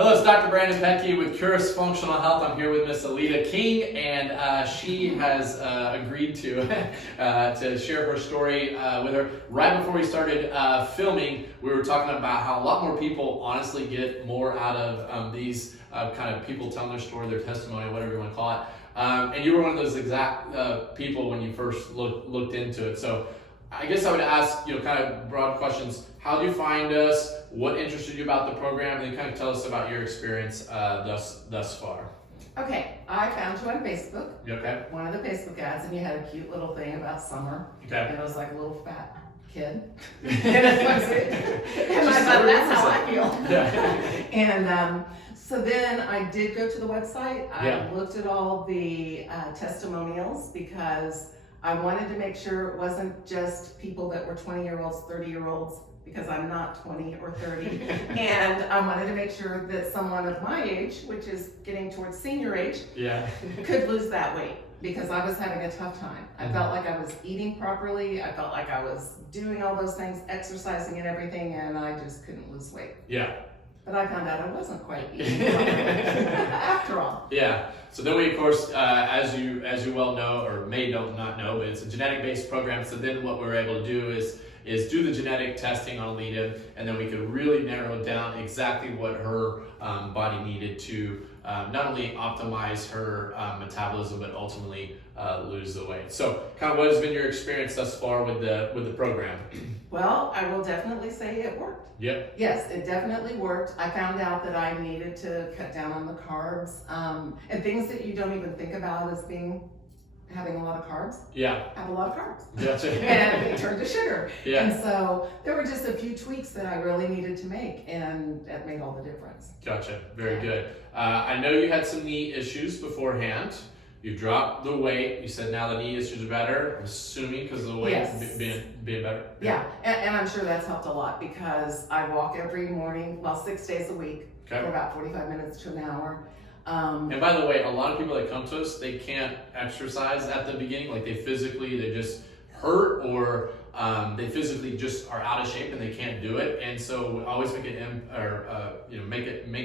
Hello, it's Dr. Brandon Petke with Curus Functional Health. I'm here with Miss Aleeta King, and she has agreed to share her story with her. Right before we started filming, we were talking about how a lot more people honestly get more out of these kind of people telling their story, their testimony, whatever you want to call it. And you were one of those exact people when you first looked into it. So I guess I would ask, kind of broad questions. How did you find us? What interested you about the program? And then kind of tell us about your experience thus far. Okay, I found you on Facebook. Okay. One of the Facebook ads, and you had a cute little thing about summer. Okay. And it was like a little fat kid. And I thought, that's how I feel. Yeah. And so then I did go to the website. Yeah. I looked at all the testimonials because I wanted to make sure it wasn't just people that were 20-year-olds, 30-year-olds, because I'm not 20 or 30. And I wanted to make sure that someone of my age, which is getting towards senior age, could lose that weight, because I was having a tough time. I felt like I was eating properly. I felt like I was doing all those things, exercising and everything, and I just couldn't lose weight. Yeah. But I found out I wasn't quite eating properly after all. Yeah. So then we, of course, as you well know, or may not know, but it's a genetic-based program. So then what we're able to do is do the genetic testing on Aleeta, and then we could really narrow down exactly what her body needed to not only optimize her metabolism, but ultimately lose the weight. So kind of what has been your experience thus far with the program? Well, I will definitely say it worked. Yep. Yes, it definitely worked. I found out that I needed to cut down on the carbs and things that you don't even think about as having a lot of carbs. Yeah. Have a lot of carbs. Gotcha. And they turn to sugar. Yeah. And so there were just a few tweaks that I really needed to make, and that made all the difference. Gotcha. Very good. I know you had some knee issues beforehand. You dropped the weight. You said now the knee issues are better. I'm assuming because of the weight being better. Yeah, and I'm sure that's helped a lot, because I walk every morning, 6 days a week, for about 45 minutes to an hour. And by the way, a lot of people that come to us, they can't exercise at the beginning. Like they just hurt, or they physically just are out of shape and they can't do it. And so we always make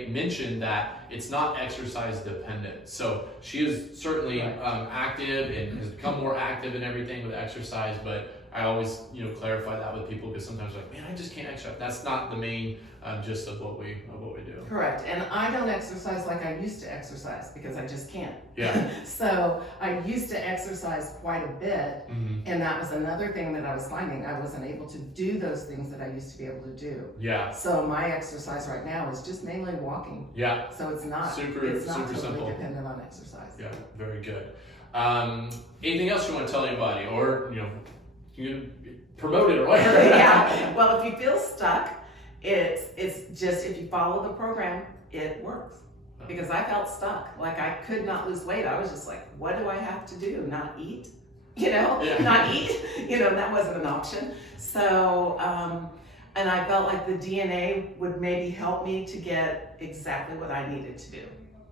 mention that it's not exercise dependent. So she is certainly active and has become more active in everything with exercise, but I always clarify that with people, because sometimes they're like, man, I just can't exercise. That's not the main gist of what we do. Correct. And I don't exercise like I used to exercise, because I just can't. Yeah. So I used to exercise quite a bit, and that was another thing that I was finding. I wasn't able to do those things that I used to be able to do. Yeah. So my exercise right now is just mainly walking. Yeah. So it's not super totally simple. dependent on exercise. Yeah, very good. Anything else you want to tell anybody, or you promote it or whatever? Yeah. Well, if you feel stuck, it's just, if you follow the program, it works. Because I felt stuck. Like I could not lose weight. I was just like, what do I have to do? Not eat? Not eat? That wasn't an option. So, and I felt like the DNA would maybe help me to get exactly what I needed to do.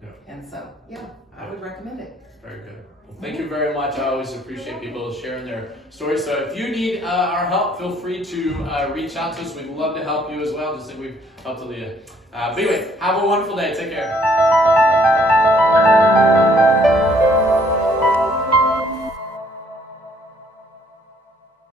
Yeah. And so, I would recommend it. Very good. Well, thank you very much. I always appreciate people sharing their stories. So if you need our help, feel free to reach out to us. We'd love to help you as well, just like we've helped Aleeta. But anyway, have a wonderful day. Take care.